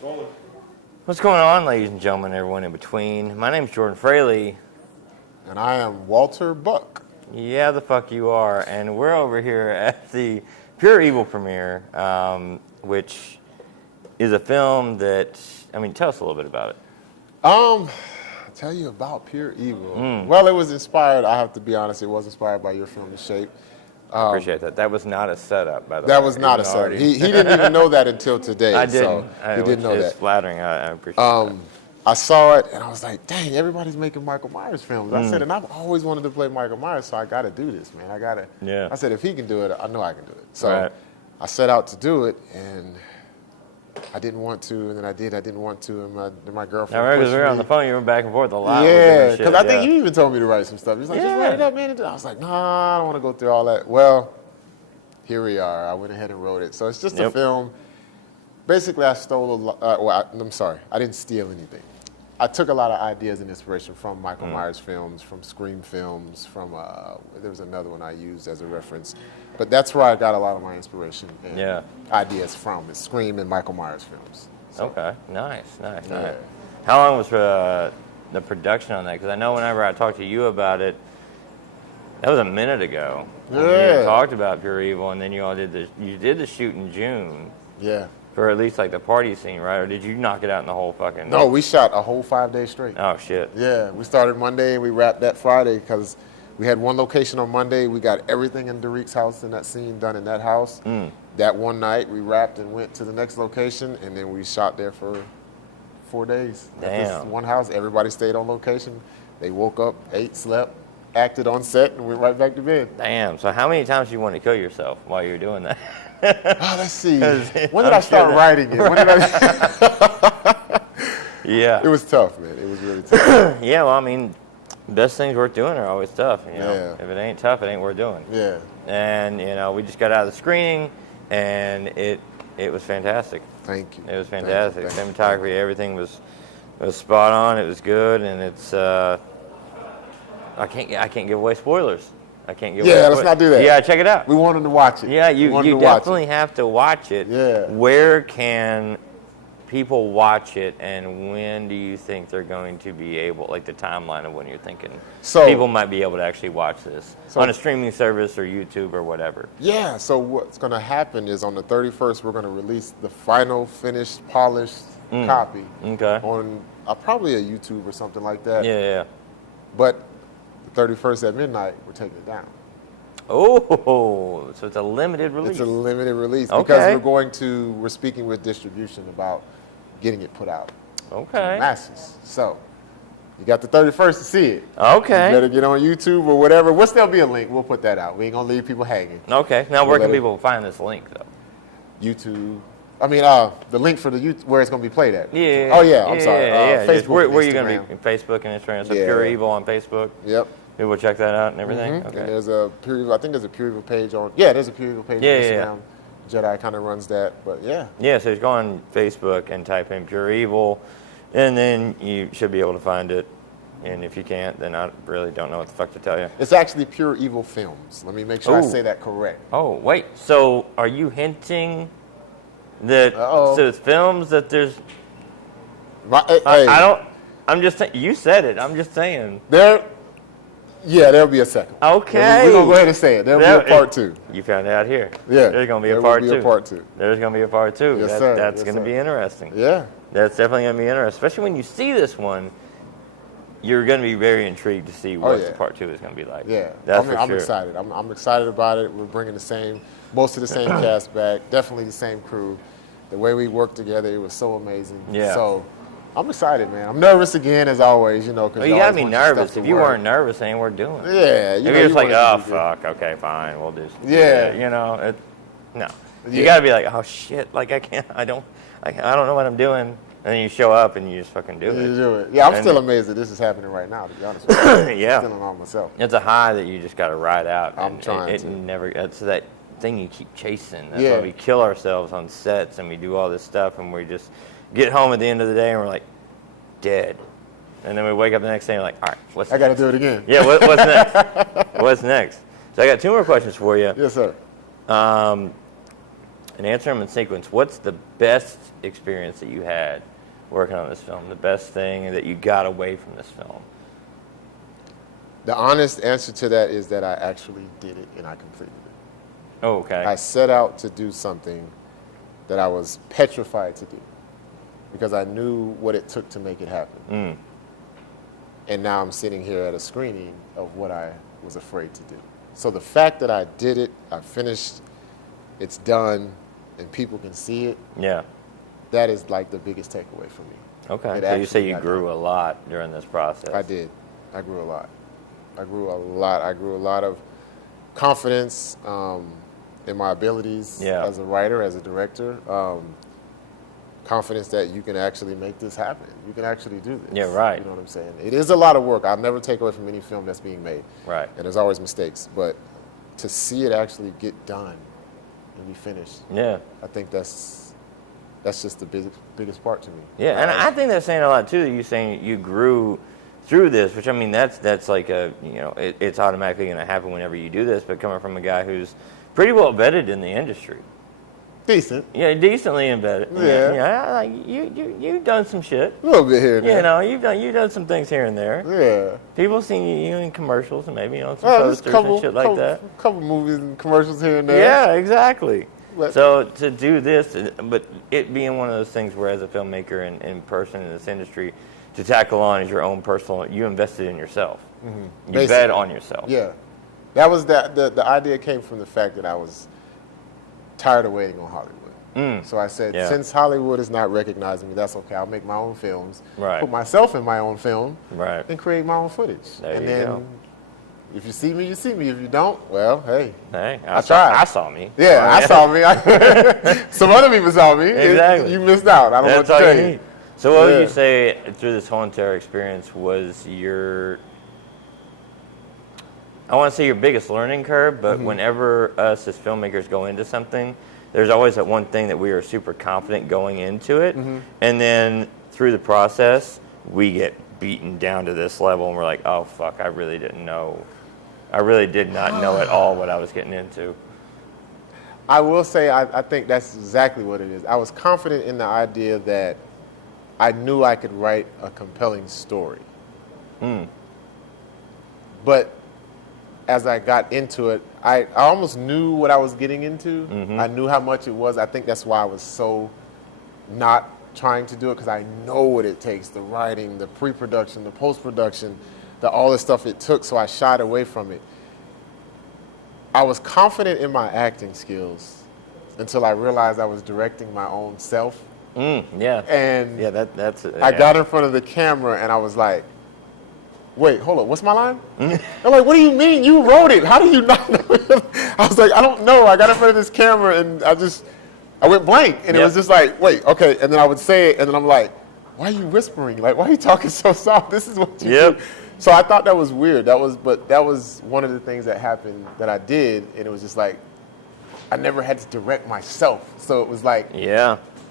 What's going on, ladies and gentlemen, everyone in between? My name's Jordan Fraley. And I am Walter Buck. Yeah, the fuck you are. And we're over here at the Pure Evil premiere, which is a film that, tell us a little bit about it. I'll tell you about Pure Evil. Well, it was inspired, I have to be honest, it was inspired by your film, The Shape. I appreciate that. That was not a setup, by the way. That was not a setup. He didn't even know that until today. I didn't. So he didn't know that. It's flattering. I appreciate that. I saw it and I was like, dang, everybody's making Michael Myers films. I said, and I've always wanted to play Michael Myers, so I got to do this, man. Yeah. I said, if he can do it, I know I can do it. So right. I set out to do it, and I didn't want to, and then I did. I didn't want to, and my girlfriend. I remember because we were on the phone, you were back and forth a lot. Yeah, because I think you even told me to write some stuff. He's like, Yeah. just write it up, man. I was like, nah, I don't want to go through all that. Well, here we are. I went ahead and wrote it. So it's just a film. Basically, I stole a lot. I'm sorry. I didn't steal anything. I took a lot of ideas and inspiration from Michael Myers films, from Scream films, from there was another one I used as a reference. But that's where I got a lot of my inspiration and ideas from, is Scream and Michael Myers films. So, okay, nice. How long was the production on that? Because I know whenever I talked to you about it, that was a minute ago. When you talked about Pure Evil, and then you all did the shoot in June. Yeah. For at least like the party scene, right? Or did you knock it out in the whole fucking? No, we shot a whole 5 days straight. Oh shit. Yeah, we started Monday and we wrapped that Friday because we had one location on Monday. We got everything in Derrek's house in that scene done in that house. That one night we wrapped and went to the next location, and then we shot there for 4 days. Damn. At this one house, everybody stayed on location. They woke up, ate, slept, acted on set, and went right back to bed. Damn. So how many times did you want to kill yourself while you were doing that? Let's see. When did I start writing it? When did I? Yeah. It was tough, man. It was really tough. Yeah, well, best things worth doing are always tough. You know? Yeah. If it ain't tough, it ain't worth doing. Yeah. And we just got out of the screening, and it was fantastic. Thank you. It was fantastic. Thank you. Cinematography, everything was spot on. It was good, and it's I can't give away spoilers. I can't give away Yeah, spoilers. let's not do that. Yeah, check it out. We wanted to watch it. Yeah, you definitely have to watch it. Yeah. Where can people watch it, and when do you think they're going to be able, like the timeline of when you're thinking people might be able to actually watch this on a streaming service or YouTube or whatever? Yeah, so what's going to happen is on the 31st, we're going to release the final, finished, polished copy on probably a YouTube or something like that. Yeah. But the 31st at midnight, we're taking it down. Oh, so it's a limited release. It's a limited release because we're speaking with distribution about getting it put out to the masses. So you got the 31st to see it. Okay. You better get on YouTube or whatever. There'll be a link. We'll put that out. We ain't going to leave people hanging. Okay. Now, where can people find this link, though? YouTube. The link for where it's going to be played at. Yeah. Oh, yeah. I'm sorry. Facebook. Where are you going to be? Facebook and Instagram. So Pure Evil on Facebook. Yep. People check that out and everything. Okay. And there's a Pure Evil. I think there's a Pure Evil page on. Yeah, there's a Pure Evil page on Instagram. Jedi kind of runs that, but yeah. Yeah. So you go on Facebook and type in Pure Evil, and then you should be able to find it. And if you can't, then I really don't know what the fuck to tell you. It's actually Pure Evil Films. Let me make sure I say that correct. Oh, wait. So are you hinting that so it's films that there's... I don't... I'm just saying... You said it. I'm just saying. There'll be a second. Okay. We're going to go ahead and say it. There'll be a part 2. You found it out here. Yeah. There's going to be a part 2. There's going to be a part 2. There's going to be a part 2. Yes, sir. That's going to be interesting. Yeah. That's definitely going to be interesting. Especially when you see this one, you're going to be very intrigued to see what the part 2 is going to be like. Yeah. I'm excited. I'm excited about it. We're bringing most of the same cast back. Definitely the same crew. The way we worked together, it was so amazing. Yeah. So I'm excited, man. I'm nervous again, as always, Cause you got to be nervous. If you weren't nervous, it ain't worth doing. Yeah. If you're just like, oh, fuck, okay, fine, we'll do Yeah. No. You got to be like, oh, shit, like, I don't know what I'm doing. And then you show up and you just fucking do it. You do it. Yeah, I'm still amazed that this is happening right now, to be honest with you. Yeah. I'm still in awe myself. It's a high that you just got to ride out. I'm trying to. It's that thing you keep chasing. That's why we kill ourselves on sets and we do all this stuff and we just get home at the end of the day and we're like, dead. And then we wake up the next day and we're like, all right, what's next? I got to do it again. Yeah, what's next? What's next? So I got 2 more questions for you. Yes, sir. and answer them in sequence. What's the best experience that you had working on this film? The best thing that you got away from this film? The honest answer to that is that I actually did it and I completed it. Oh, okay. I set out to do something that I was petrified to do because I knew what it took to make it happen. And now I'm sitting here at a screening of what I was afraid to do. So the fact that I did it, I finished, it's done, and people can see it, yeah, that is like the biggest takeaway for me. Okay. So you say you grew a lot during this process. I did. I grew a lot. I grew a lot of confidence in my abilities as a writer, as a director. Confidence that you can actually make this happen. You can actually do this. Yeah, right. You know what I'm saying? It is a lot of work. I'll never take away from any film that's being made. Right. And there's always mistakes. But to see it actually get done and be finished, I think that's just the biggest part to me. Yeah, and I think that's saying a lot too. That you saying you grew through this, which I mean that's like a it's automatically going to happen whenever you do this. But coming from a guy who's pretty well vetted in the industry. Decent. Yeah, decently embedded. Yeah. You've done some shit. A little bit here and there. You know, you've done some things here and there. Yeah. People seen you in commercials and maybe on some posters and shit like that. A couple movies and commercials here and there. Yeah, exactly. But, so to do this, but it being one of those things where as a filmmaker and person in this industry, to tackle on is your own personal, you invested in yourself. Mm-hmm. You bet on yourself. Yeah. That was the idea came from the fact that I was tired of waiting on Hollywood. So I said, since Hollywood is not recognizing me, that's okay. I'll make my own films, put myself in my own film, and create my own footage. There you go. If you see me, you see me. If you don't, well, hey, I tried. I saw me. Yeah, I saw me. Some other people saw me. Exactly. You missed out. I don't know what to tell you. So what would you say through this whole entire experience was your, I want to say your biggest learning curve, but whenever us as filmmakers go into something, there's always that one thing that we are super confident going into it, and then through the process, we get beaten down to this level, and we're like, oh, fuck, I really didn't know. I really did not know at all what I was getting into. I will say I think that's exactly what it is. I was confident in the idea that I knew I could write a compelling story. But as I got into it, I almost knew what I was getting into. I knew how much it was. I think that's why I was so not trying to do it, because I know what it takes, the writing, the pre-production, the post-production, all the stuff it took, so I shied away from it. I was confident in my acting skills until I realized I was directing my own self. And I got in front of the camera and I was like, wait, hold on, what's my line? They're like, what do you mean? You wrote it. How do you not know? I was like, I don't know. I got in front of this camera and I went blank. And it was just like, wait, okay. And then I would say it and then I'm like, why are you whispering? Like, why are you talking so soft? This is what you do. So I thought that was weird. But that was one of the things that happened that I did. And it was just like, I never had to direct myself. So it was like,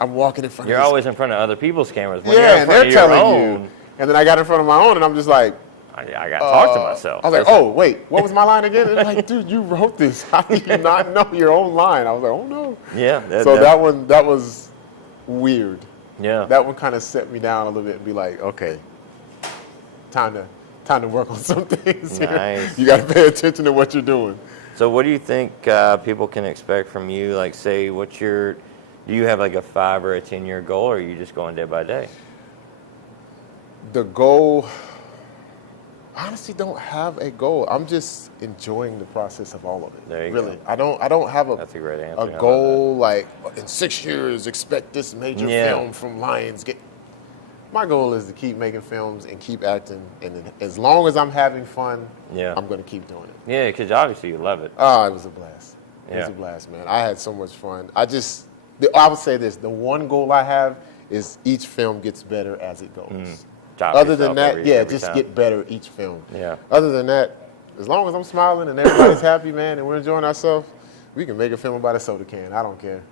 I'm walking in front of You're always in front of other people's cameras. When and they're telling you. And then I got in front of my own, and I'm just like, I got to talk to myself. I was like, oh, wait, what was my line again? And they're like, dude, you wrote this. How do you not know your own line? I was like, oh, no. Yeah. That was weird. Yeah. That one kind of set me down a little bit and be like, okay, time to work on some things here. You got to pay attention to what you're doing. So what do you think people can expect from you? Like, say, do you have like a 5 or a 10-year goal, or are you just going day by day? The goal, I honestly don't have a goal. I'm just enjoying the process of all of it. There you go. I don't have That's a great answer. A goal like in 6 years expect this major film from Lionsgate. My goal is to keep making films and keep acting, and as long as I'm having fun, I'm going to keep doing it. Yeah, because obviously you love it. Oh, it was a blast. It was a blast, man. I had so much fun. I would say this: the one goal I have is each film gets better as it goes. Other than that, just get better each film. Yeah. Other than that, as long as I'm smiling and everybody's happy, man, and we're enjoying ourselves, we can make a film about a soda can. I don't care.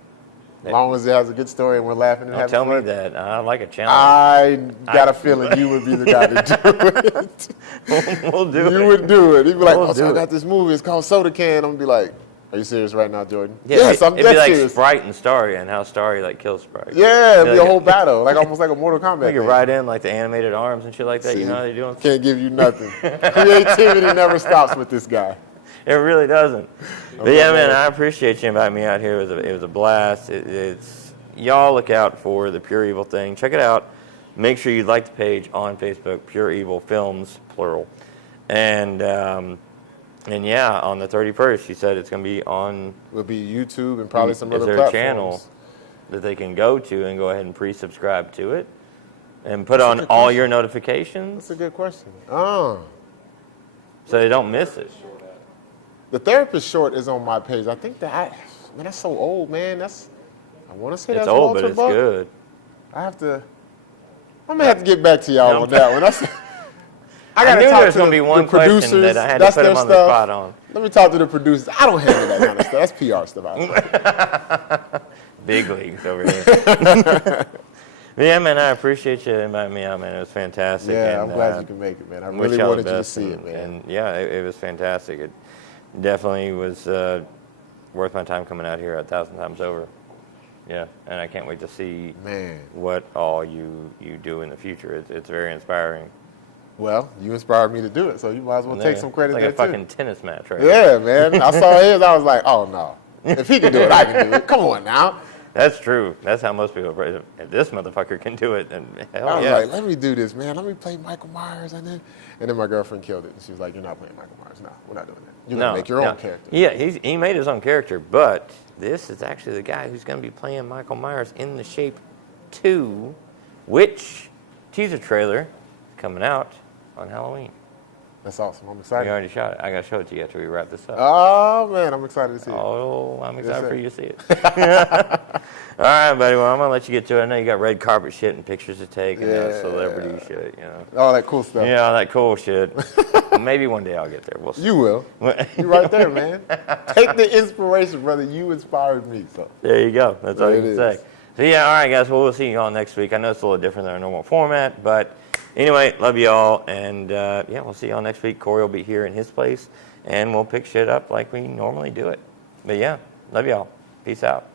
As long as it has a good story and we're laughing and having fun. Tell me that. I like a challenge. I got a feeling you would be the guy to do it. We'll do it. You would do it. You'd be like, so I got this movie. It's called Soda Can. I'm going to be like, Are you serious right now, Jordan? Yeah, Yes, I'm it'd dead be like serious. Sprite and Starry, and how Starry like kills Sprite. Yeah, it'd be a like whole battle, like almost like a Mortal Kombat. We could thing. ride in like the animated arms and shit like that. See, You know how they do? Can't give you nothing. Creativity never stops with this guy. It really doesn't. But yeah, man, I appreciate you inviting me out here. It was a blast. It's y'all look out for the Pure Evil thing. Check it out. Make sure you like the page on Facebook, Pure Evil Films, plural. And yeah, on the 31st, you said it's going to be on. Will be YouTube and probably some is other there platforms. a channel that they can go to and go ahead and pre-subscribe to it and put on all your notifications? That's a good question. Oh. So they don't miss it. The Therapist short is on my page. I think man, that's so old, man. I want to say It's that's old, Walter but it's Buck. good. I'm gonna have to get back to y'all on that one. I knew gotta there talk was to going to be one the question producers. that I had to That's put their them on stuff. the spot on. Let me talk to the producers. I don't handle that kind of stuff. That's PR stuff. Big leagues over here. Yeah, man, I appreciate you inviting me out, man. It was fantastic. Yeah, and, I'm glad you can make it, man. I wish really y'all wanted the you to best, see it, man. And yeah, it was fantastic. It definitely was worth my time coming out here 1,000 times over. Yeah, and I can't wait to see what all you do in the future. It's very inspiring. Well, you inspired me to do it, so you might as well take some credit it's there, like a too. fucking tennis match, right? Yeah, man. I saw his, I was like, oh, no. If he can do it, I can do it. Come on now. That's true. That's how most people are. If this motherfucker can do it, then hell I was yeah. like, let me do this, man. Let me play Michael Myers. And then my girlfriend killed it. And she was like, you're not playing Michael Myers. No, we're not doing that. You're going to make your own character. Yeah, he made his own character, but this is actually the guy who's going to be playing Michael Myers in The Shape 2, which teaser trailer is coming out on Halloween. That's awesome. I'm We excited. already shot it. I got to show it to you after we wrap this up. Oh, man. I'm excited to see it. Oh, I'm excited Yes, for you to see it. All right, buddy. Well, I'm going to let you get to it. I know you got red carpet shit and pictures to take and celebrity shit, you know. All that cool stuff. Yeah, all that cool shit. Maybe one day I'll get there. We'll see. You will. You're right there, man. Take the inspiration, brother. You inspired me. So there you go. That's all you can say. is. So, yeah, all right, guys. Well, we'll see you all next week. I know it's a little different than our normal format, but anyway, love you all. And, yeah, we'll see y'all next week. Corey will be here in his place, and we'll pick shit up like we normally do it. But, yeah, love y'all. Peace out.